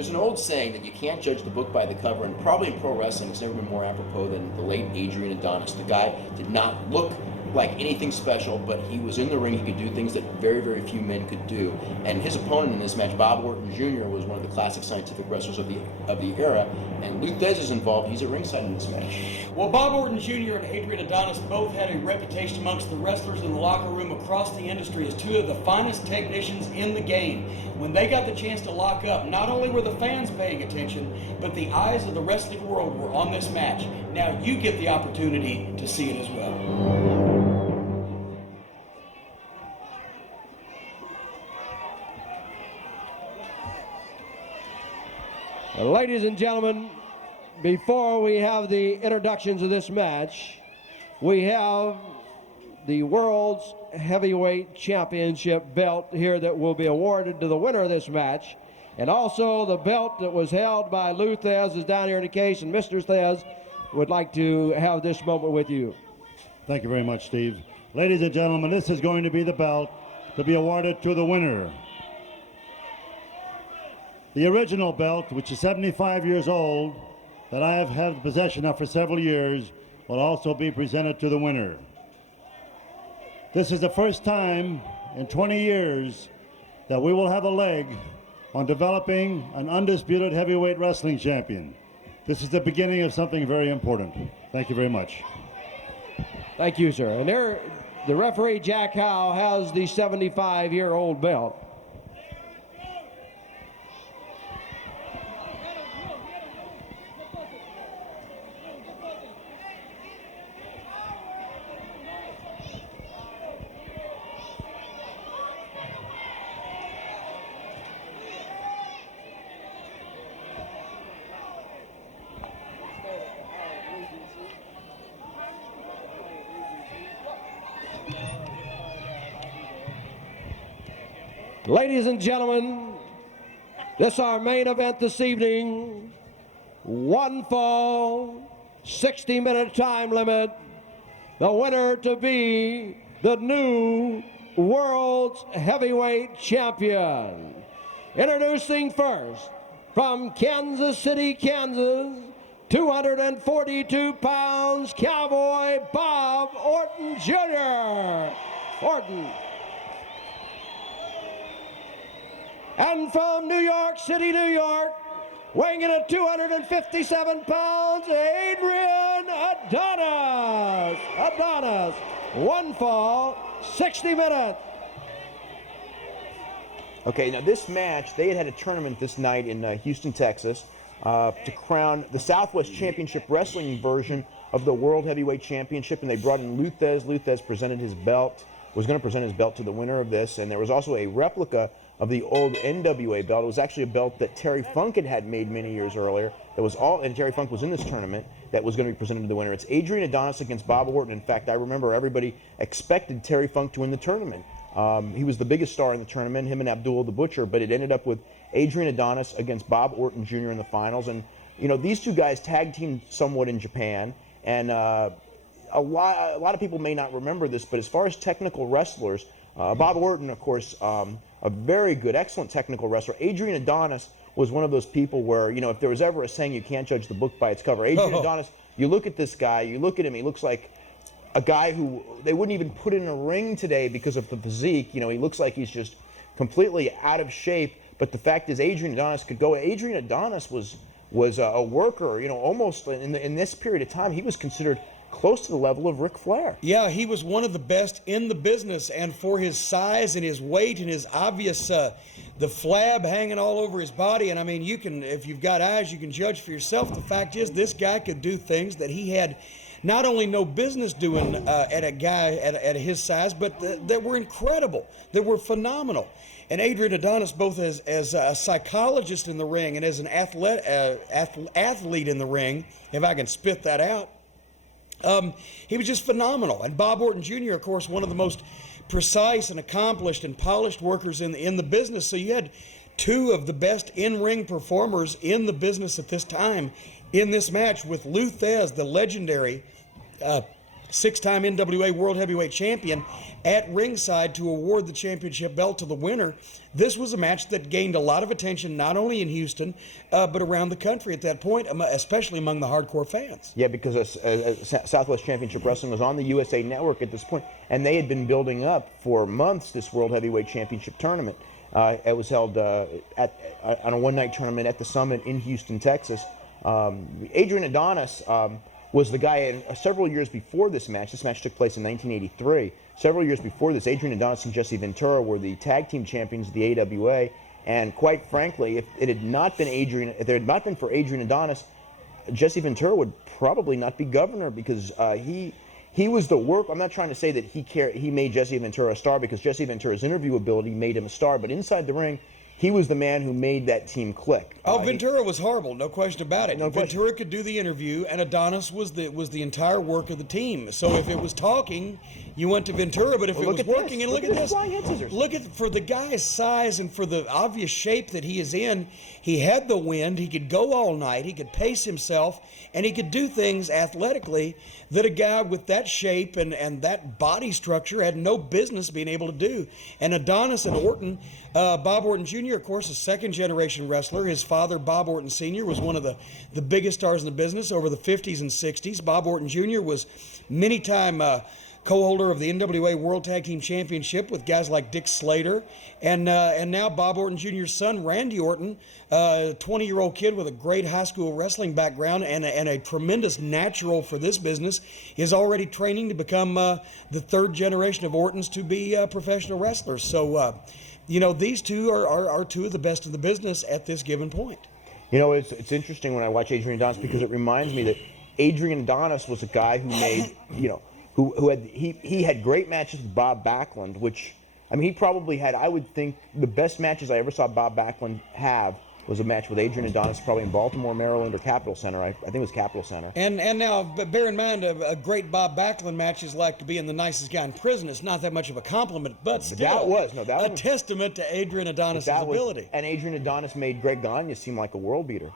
there's an old saying that you can't judge the book by the cover, and probably in pro wrestling it's never been more apropos than the late Adrian Adonis. The guy did not look like anything special, but he was in the ring. He could do things that very, very few men could do. And his opponent in this match, Bob Orton Jr., was one of the classic scientific wrestlers of the era. And Thesz is involved. He's at ringside in this match. Well, Bob Orton Jr. and Adrian Adonis both had a reputation amongst the wrestlers in the locker room across the industry as two of the finest technicians in the game. When they got the chance to lock up, not only were the fans paying attention, but the eyes of the wrestling world were on this match. Now you get the opportunity to see it as well. Ladies and gentlemen, before we have the introductions of this match, we have the World's Heavyweight Championship belt here that will be awarded to the winner of this match. And also the belt that was held by Lou Thesz is down here in the case, and Mr. Thesz would like to have this moment with you. Thank you very much, Steve. Ladies and gentlemen, this is going to be the belt to be awarded to the winner. The original belt, which is 75 years old, that I have had possession of for several years, will also be presented to the winner. This is the first time in 20 years that we will have a leg on developing an undisputed heavyweight wrestling champion. This is the beginning of something very important. Thank you very much. Thank you, sir. And there, the referee, Jack Howe, has the 75-year-old belt. Ladies and gentlemen, this is our main event this evening. One fall, 60-minute time limit. The winner to be the new World's Heavyweight Champion. Introducing first, from Kansas City, Kansas, 242 pounds, Cowboy Bob Orton Jr. Orton. And from New York City, New York, weighing in at 257 pounds, Adrian Adonis. Adonis, one fall, 60 minutes. Okay, now this match, they had a tournament this night in Houston, Texas, to crown the Southwest Championship Wrestling version of the World Heavyweight Championship, and they brought in Lou Thesz. Lou Thesz presented his belt, was going to present his belt to the winner of this, and there was also a replica of the old NWA belt. It was actually a belt that Terry Funk had made many years earlier. That was all, and Terry Funk was in this tournament that was going to be presented to the winner. It's Adrian Adonis against Bob Orton. In fact, I remember everybody expected Terry Funk to win the tournament. He was the biggest star in the tournament, him and Abdul the Butcher, but it ended up with Adrian Adonis against Bob Orton Jr. in the finals. And, you know, these two guys tag teamed somewhat in Japan, and a lot of people may not remember this, but as far as technical wrestlers, Bob Orton, of course, a very good, excellent technical wrestler. Adrian Adonis was one of those people where, you know, if there was ever a saying, you can't judge the book by its cover. Adrian Adonis, you look at this guy, you look at him, he looks like a guy who they wouldn't even put in a ring today because of the physique. You know, he looks like he's just completely out of shape. But the fact is, Adrian Adonis could go. Adrian Adonis was a worker, you know, almost in this period of time, he was considered close to the level of Ric Flair. Yeah, he was one of the best in the business, and for his size and his weight and his obvious, the flab hanging all over his body, and I mean, you can, if you've got eyes, you can judge for yourself. The fact is, this guy could do things that he had not only no business doing at a guy at his size, but that were incredible, that were phenomenal. And Adrian Adonis, both as a psychologist in the ring and as an athlete in the ring, if I can spit that out, he was just phenomenal. And Bob Orton Jr., of course, one of the most precise and accomplished and polished workers in the business. So you had two of the best in-ring performers in the business at this time in this match with Lou Thesz, the legendary six-time NWA World Heavyweight Champion, at ringside to award the championship belt to the winner. This was a match that gained a lot of attention, not only in Houston, but around the country at that point, especially among the hardcore fans. Yeah, because Southwest Championship Wrestling was on the USA Network at this point, and they had been building up for months this World Heavyweight Championship tournament. It was held on a one-night tournament at the Summit in Houston, Texas. Adrian Adonis was the guy several years before this match. This match took place in 1983. Several years before this, Adrian Adonis and Jesse Ventura were the tag team champions of the AWA. And quite frankly, if there had not been for Adrian Adonis, Jesse Ventura would probably not be governor, because he was the work. I'm not trying to say that he made Jesse Ventura a star, because Jesse Ventura's interview ability made him a star. But inside the ring, he was the man who made that team click. Ventura was horrible, no question about it. No question. Ventura could do the interview, and Adonis was the entire work of the team. So if it was talking, you went to Ventura, but if it was working, and look at this. Look at, for the guy's size and for the obvious shape that he is in, he had the wind, he could go all night, he could pace himself, and he could do things athletically that a guy with that shape and that body structure had no business being able to do. And Adonis and Orton, Bob Orton Jr., of course, a second-generation wrestler. His father, Bob Orton Sr., was one of the biggest stars in the business over the 50s and 60s. Bob Orton Jr. was many-time co-holder of the NWA World Tag Team Championship with guys like Dick Slater. And now Bob Orton Jr.'s son, Randy Orton, a 20-year-old kid with a great high school wrestling background and a tremendous natural for this business, is already training to become the third generation of Ortons to be professional wrestlers. So, these two are two of the best in the business at this given point. It's interesting when I watch Adrian Adonis, because it reminds me that Adrian Adonis was a guy who made, he had great matches with Bob Backlund, which, he probably had, I would think, the best matches I ever saw Bob Backlund have was a match with Adrian Adonis, probably in Baltimore, Maryland, or Capitol Center. I think it was Capitol Center. And now, bear in mind, a great Bob Backlund match is like being the nicest guy in prison. It's not that much of a compliment, but still, a testament to Adrian Adonis' ability. And Adrian Adonis made Greg Gagne seem like a world beater.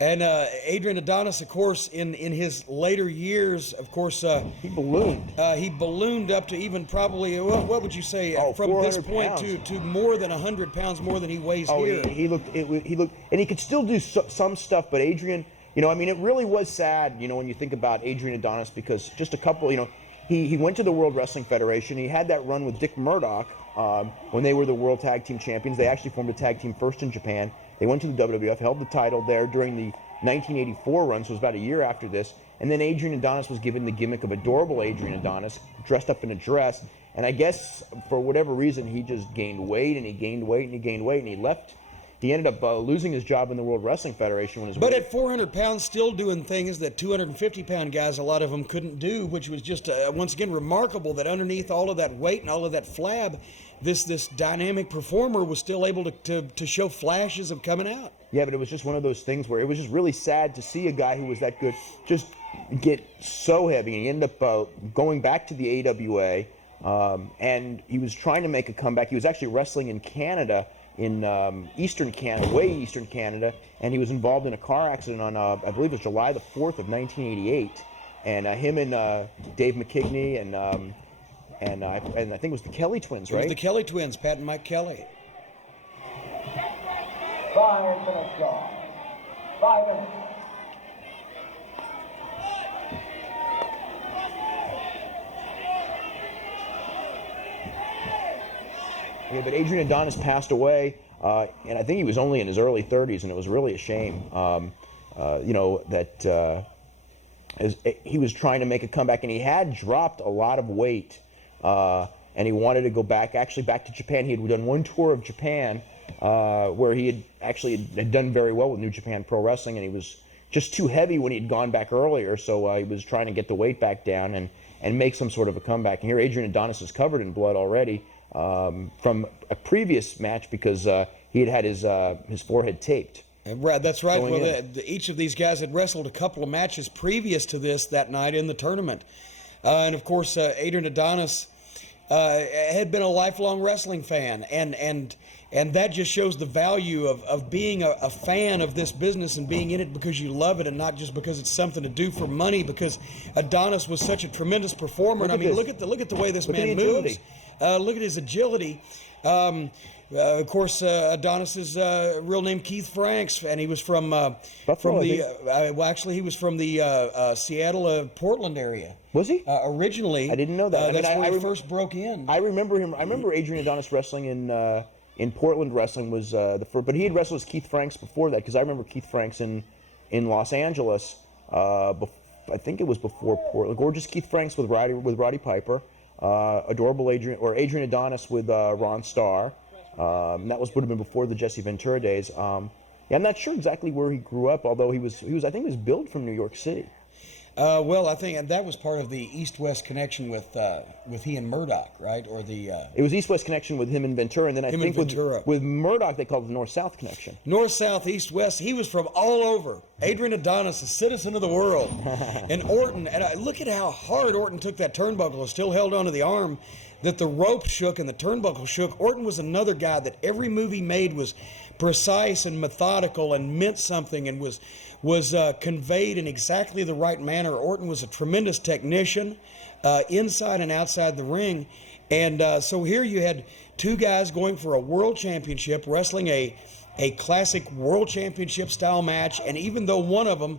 And Adrian Adonis, of course, in his later years, of course, he ballooned. He ballooned up to even probably, what would you say, from this point to more than 100 pounds more than he weighs here. He looked, and he could still do some stuff, but Adrian, it really was sad, when you think about Adrian Adonis, because just a couple, he went to the World Wrestling Federation. He had that run with Dick Murdoch when they were the World Tag Team Champions. They actually formed a tag team first in Japan. They went to the WWF, held the title there during the 1984 run, so it was about a year after this. And then Adrian Adonis was given the gimmick of adorable Adrian Adonis, dressed up in a dress. And I guess for whatever reason, he just gained weight, and he gained weight, and he gained weight, and he left. He ended up losing his job in the World Wrestling Federation when his But at 400 pounds, still doing things that 250-pound guys, a lot of them couldn't do, which was just, once again, remarkable that underneath all of that weight and all of that flab, this dynamic performer was still able to show flashes of coming out. Yeah, but it was just one of those things where it was just really sad to see a guy who was that good just get so heavy. And he ended up going back to the AWA, and he was trying to make a comeback. He was actually wrestling in Canada, in Eastern Canada, way Eastern Canada, and he was involved in a car accident on, I believe it was July the 4th of 1988. And him and Dave McKigney and I think it was the Kelly twins, right? It was the Kelly twins, Pat and Mike Kelly. 5 minutes gone. 5 minutes. Yeah, but Adrian Adonis passed away, and I think he was only in his early 30s, and it was really a shame, that as he was trying to make a comeback, and he had dropped a lot of weight, and he wanted to go back to Japan. He had done one tour of Japan, where he had done very well with New Japan Pro Wrestling, and he was just too heavy when he'd gone back earlier, so he was trying to get the weight back down and make some sort of a comeback. And here Adrian Adonis is covered in blood already from a previous match, because he had his forehead taped. That's right. Well, each of these guys had wrestled a couple of matches previous to this that night in the tournament. And of course, Adrian Adonis, had been a lifelong wrestling fan, and that just shows the value of being a fan of this business and being in it because you love it and not just because it's something to do for money. Because Adonis was such a tremendous performer, and I mean, look at the way this man moves. Look at his agility. Of course, Adonis's real name Keith Franks, and he was from he was from the Seattle, Portland area. Was he? Originally, I didn't know that. That's where he first broke in. I remember him. I remember Adrian Adonis wrestling in Portland. Wrestling was the first, but he had wrestled as Keith Franks before that, because I remember Keith Franks in Los Angeles. I think it was before Portland. Gorgeous Keith Franks with Roddy Piper. Adorable Adrian Adonis with Ron Starr. That would have been before the Jesse Ventura days. Yeah, I'm not sure exactly where he grew up, although I think he was billed from New York City. Well, I think that was part of the East-West connection with he and Murdoch, right? Or the it was East-West connection with him and Ventura, and then I think with Murdoch they called it the North-South connection. North-South, East-West. He was from all over. Adrian Adonis, a citizen of the world, and Orton. And look at how hard Orton took that turnbuckle. It still held onto the arm. That the rope shook and the turnbuckle shook. Orton was another guy that every move he made was precise and methodical and meant something and was conveyed in exactly the right manner. Orton was a tremendous technician inside and outside the ring. And so here you had two guys going for a world championship, wrestling a classic world championship style match. And even though one of them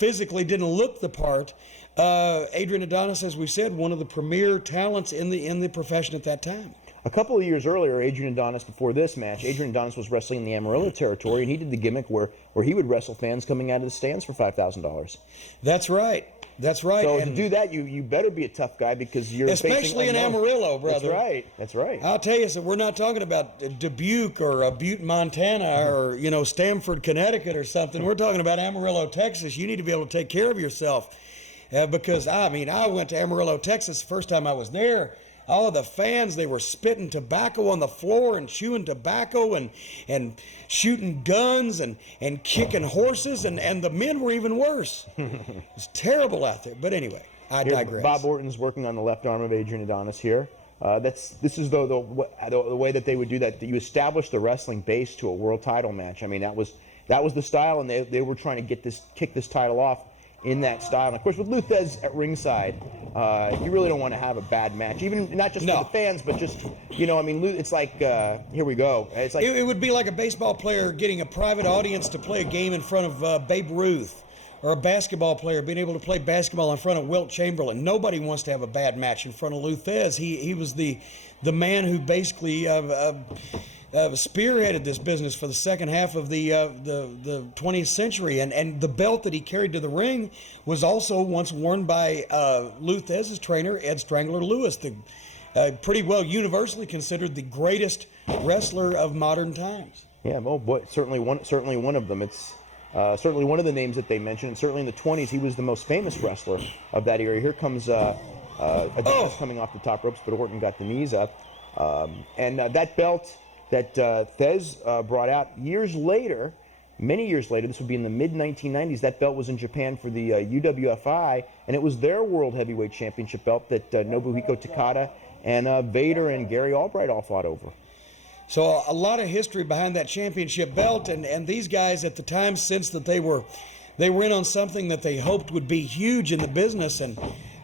physically didn't look the part, Adrian Adonis, as we said, one of the premier talents in the profession at that time. A couple of years earlier, Adrian Adonis, before this match, Adrian Adonis was wrestling in the Amarillo territory, and he did the gimmick where he would wrestle fans coming out of the stands for $5,000. That's right. That's right. So to do that, you better be a tough guy, because you're especially in Amarillo, brother. That's right. That's right. I'll tell you, so we're not talking about Dubuque or Butte, Montana, or Stamford, Connecticut, or something. We're talking about Amarillo, Texas. You need to be able to take care of yourself, because I went to Amarillo, Texas the first time I was there. All of the fans, they were spitting tobacco on the floor and chewing tobacco and shooting guns and kicking horses, and the men were even worse. It's terrible out there. But anyway, I digress. Bob Orton's working on the left arm of Adrian Adonis here. This is the way that they would do that. You establish the wrestling base to a world title match. I mean, that was the style, and they were trying to kick this title off in that style. And of course, with Thesz at ringside, you really don't want to have a bad match, even not just for the fans, but just it's like here we go. It's like it would be like a baseball player getting a private audience to play a game in front of Babe Ruth, or a basketball player being able to play basketball in front of Wilt Chamberlain. Nobody wants to have a bad match in front of Thesz. He was the man who basically spearheaded this business for the second half of the 20th century, and the belt that he carried to the ring was also once worn by Thesz's trainer, Ed Strangler Lewis, pretty well universally considered the greatest wrestler of modern times. Yeah, well, boy, certainly one of them. It's certainly one of the names that they mentioned, and certainly in the 20s he was the most famous wrestler of that era. Here comes Adonis coming off the top ropes, but Orton got the knees up, and that belt that Thesz brought out many years later, this would be in the mid-1990s, that belt was in Japan for the UWFI, and it was their World Heavyweight Championship belt that Nobuhiko Takada and Vader and Gary Albright all fought over. So a lot of history behind that championship belt, and these guys at the time sensed that they were in on something that they hoped would be huge in the business, and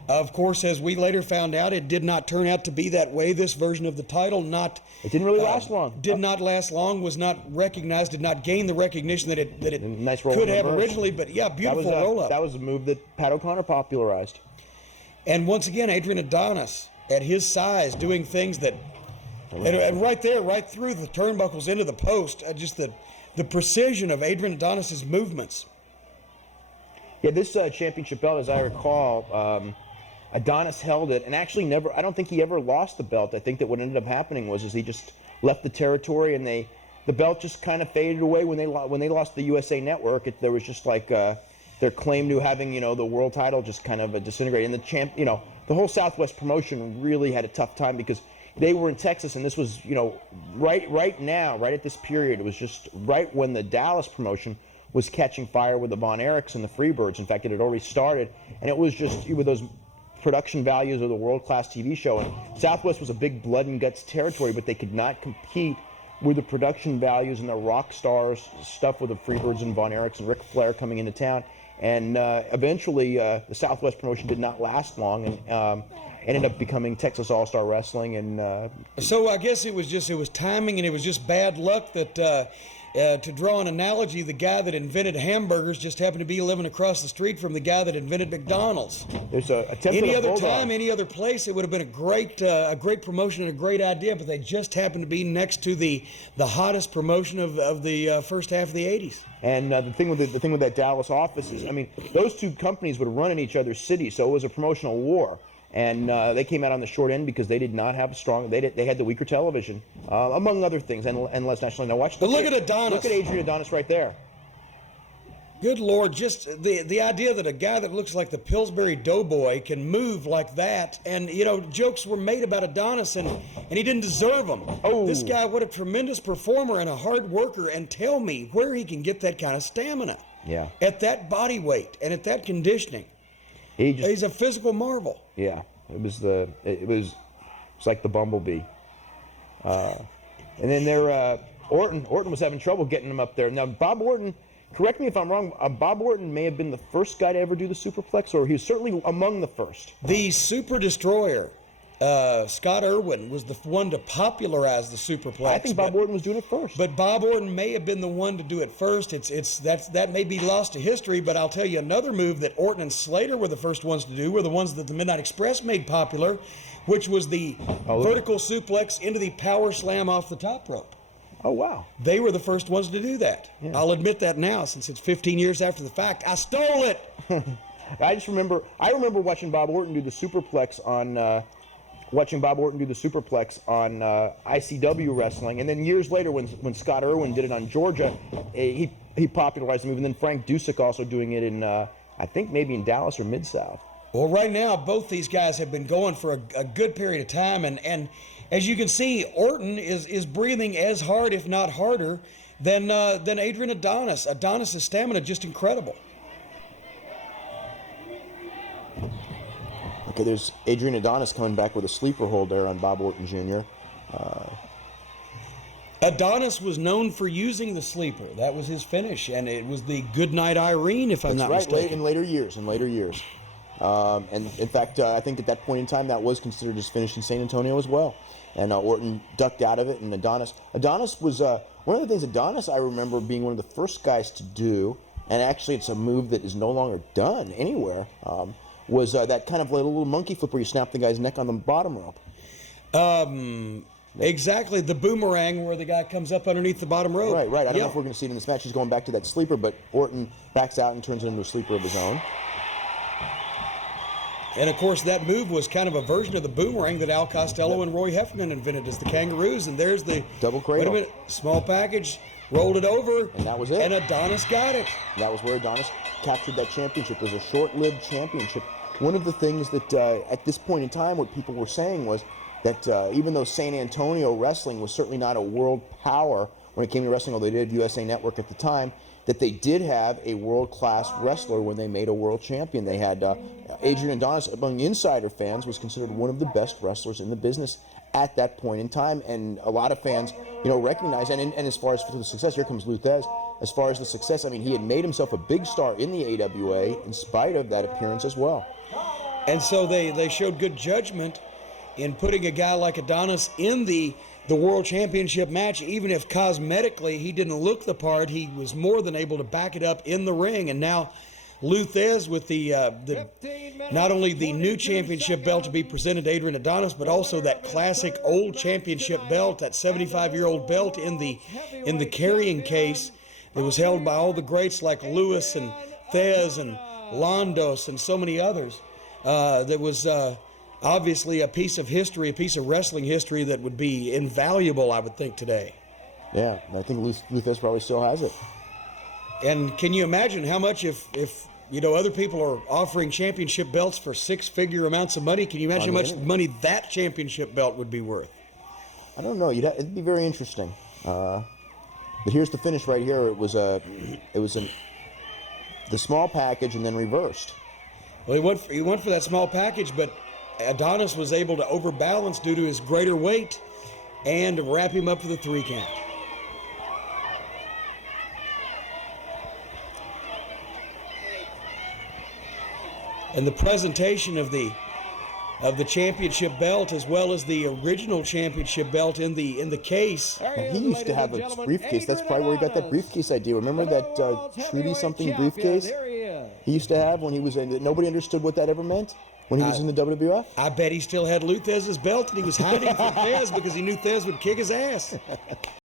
of course, as we later found out, it did not turn out to be that way. This version of the title it didn't really last long. Did not last long, was not recognized, did not gain the recognition that it nice could have originally, but yeah, beautiful roll-up. That was a move that Pat O'Connor popularized. And once again, Adrian Adonis, at his size, doing things that, and right there, right through the turnbuckles into the post, just the precision of Adrian Adonis's movements. Yeah, this championship belt, as I recall, Adonis held it, and actually I don't think he ever lost the belt. I think that what ended up happening was he just left the territory, and the belt just kind of faded away when they lost the USA Network. There was just like their claim to having the world title just kind of disintegrated. And the whole Southwest promotion really had a tough time, because they were in Texas, and this was right at this period. It was just right when the Dallas promotion was catching fire with the Von Erichs and the Freebirds. In fact, it had already started, and it was just with those production values of the world-class TV show. And Southwest was a big blood and guts territory, but they could not compete with the production values and the rock stars stuff with the Freebirds and Von Erichs and Ric Flair coming into town. And eventually, the Southwest promotion did not last long, and ended up becoming Texas All-Star Wrestling. And so I guess it was timing, and it was just bad luck that, to draw an analogy, the guy that invented hamburgers just happened to be living across the street from the guy that invented McDonald's. There's a attempt Any at a other bulldog. time, any other place, it would have been a great promotion and a great idea, but they just happened to be next to the hottest promotion of the first half of the 80s. And the thing with that Dallas office is, I mean, those two companies would run in each other's cities, so it was a promotional war. And they came out on the short end because they did not have a strong. They had the weaker television, among other things, and less national. Now watch. But look at Adonis. Look at Adrian Adonis right there. Good Lord, just the idea that a guy that looks like the Pillsbury Doughboy can move like that, and jokes were made about Adonis, and he didn't deserve them. Oh. This guy, what a tremendous performer and a hard worker, and tell me where he can get that kind of stamina. Yeah. At that body weight and at that conditioning. He's a physical marvel. Yeah, it was like the bumblebee. And then Orton was having trouble getting him up there. Now Bob Orton, correct me if I'm wrong, Bob Orton may have been the first guy to ever do the superplex, or he was certainly among the first. The Super Destroyer, Scott Irwin, was the one to popularize the superplex. I think Bob Orton was doing it first. But Bob Orton may have been the one to do it first. That may be lost to history, but I'll tell you another move that Orton and Slater were the first ones to do were the ones that the Midnight Express made popular, which was the vertical suplex into the power slam off the top rope. Oh, wow. They were the first ones to do that. Yeah. I'll admit that now, since it's 15 years after the fact. I stole it. I remember watching Bob Orton do the superplex on ICW wrestling, and then years later when Scott Irwin did it on Georgia, he popularized the move, and then Frank Dusek also doing it in I think maybe in Dallas or Mid-South. Well, right now both these guys have been going for a good period of time, and as you can see, Orton is breathing as hard, if not harder, than Adrian Adonis. Adonis' stamina just incredible. Okay, there's Adrian Adonis coming back with a sleeper hold there on Bob Orton Jr. Adonis was known for using the sleeper. That was his finish, and it was the Goodnight Irene, if I'm not mistaken. In later years. And in fact, I think at that point in time, that was considered his finish in San Antonio as well. And Orton ducked out of it, and Adonis was one of the things Adonis I remember being one of the first guys to do, and actually it's a move that is no longer done anywhere. Was that kind of like a little monkey flip where you snap the guy's neck on the bottom rope. Exactly, the boomerang where the guy comes up underneath the bottom rope. Right. I don't know if we're going to see it in this match. He's going back to that sleeper, but Orton backs out and turns it into a sleeper of his own. And, of course, that move was kind of a version of the boomerang that Al Costello and Roy Heffernan invented as the Kangaroos. And there's the... double cradle. Wait a minute. Small package. Rolled it over. And that was it. And Adonis got it. That was where Adonis captured that championship. It was a short-lived championship. One of the things that, at this point in time, what people were saying was that even though San Antonio wrestling was certainly not a world power when it came to wrestling, although they did USA Network at the time, that they did have a world-class wrestler when they made a world champion. They had Adrian Adonis, among insider fans, was considered one of the best wrestlers in the business at that point in time, and a lot of fans, recognize. And as far as for the success, here comes Thesz. As far as the success, I mean, he had made himself a big star in the AWA in spite of that appearance as well. And so they showed good judgment in putting a guy like Adonis in the World Championship match, even if cosmetically he didn't look the part. He was more than able to back it up in the ring. And now Thesz with the not only the new championship belt to be presented to Adrian Adonis, but also that classic old championship belt, that 75-year-old belt in the carrying case that was held by all the greats like Lewis and Thesz and Londos and so many others. That was obviously a piece of history, a piece of wrestling history that would be invaluable, I would think, today. Yeah, I think Thesz probably still has it. And can you imagine how much if other people are offering championship belts for six-figure amounts of money? Can you imagine how much money that championship belt would be worth? I don't know. It'd be very interesting. But here's the finish right here. It was the small package and then reversed. Well, he went for that small package, but Adonis was able to overbalance due to his greater weight and wrap him up for the 3 count. And the presentation of the championship belt, as well as the original championship belt in the case. Well, he used to have a briefcase. That's probably where he got that briefcase idea. Remember that Trudy something briefcase he used to have when he was in? Nobody understood what that ever meant when he was in the WWF. I bet he still had Lou Thesz's belt, and he was hiding from Thesz because he knew Thesz would kick his ass.